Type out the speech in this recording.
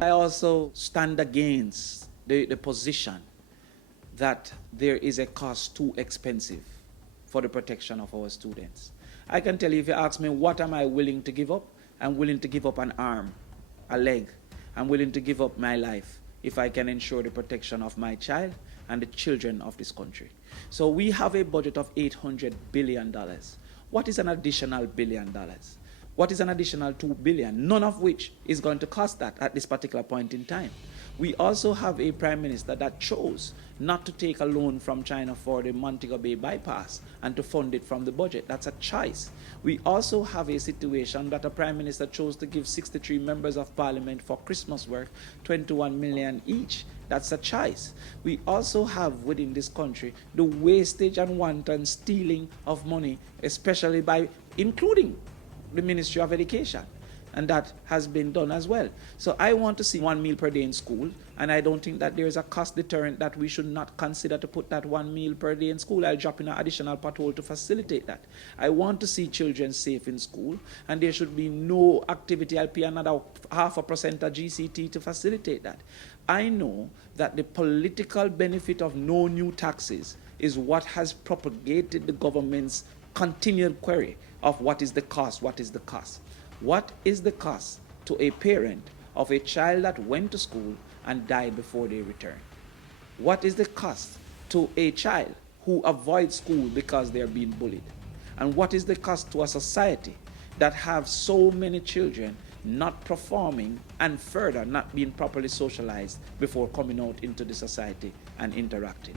I also stand against the position that there is a cost too expensive for the protection of our students. I can tell you, if you ask me what am I willing to give up, I'm willing to give up an arm, a leg. I'm willing to give up my life if I can ensure the protection of my child and the children of this country. So we have a budget of $800 billion. What is an additional $1 billion? What is an additional $2 billion? None of which is going to cost that at this particular point in time. We also have a prime minister that chose not to take a loan from China for the Montego Bay bypass and to fund it from the budget. That's a choice. We also have a situation that a prime minister chose to give 63 members of parliament for Christmas work 21 million each. That's a choice. We also have within this country the wastage and wanton stealing of money, especially by including the Ministry of Education. And that has been done as well. So I want to see 1 meal per day in school, and I don't think that there is a cost deterrent that we should not consider to put that 1 meal per day in school. I'll drop in an additional pothole to facilitate that. I want to see children safe in school, and there should be no activity. I'll pay another 0.5% of GCT to facilitate that. I know that the political benefit of no new taxes is what has propagated the government's continued query of what is the cost, what is the cost. What is the cost to a parent of a child that went to school and died before they returned? What is the cost to a child who avoids school because they're being bullied? And what is the cost to a society that have so many children not performing and further not being properly socialized before coming out into the society and interacting?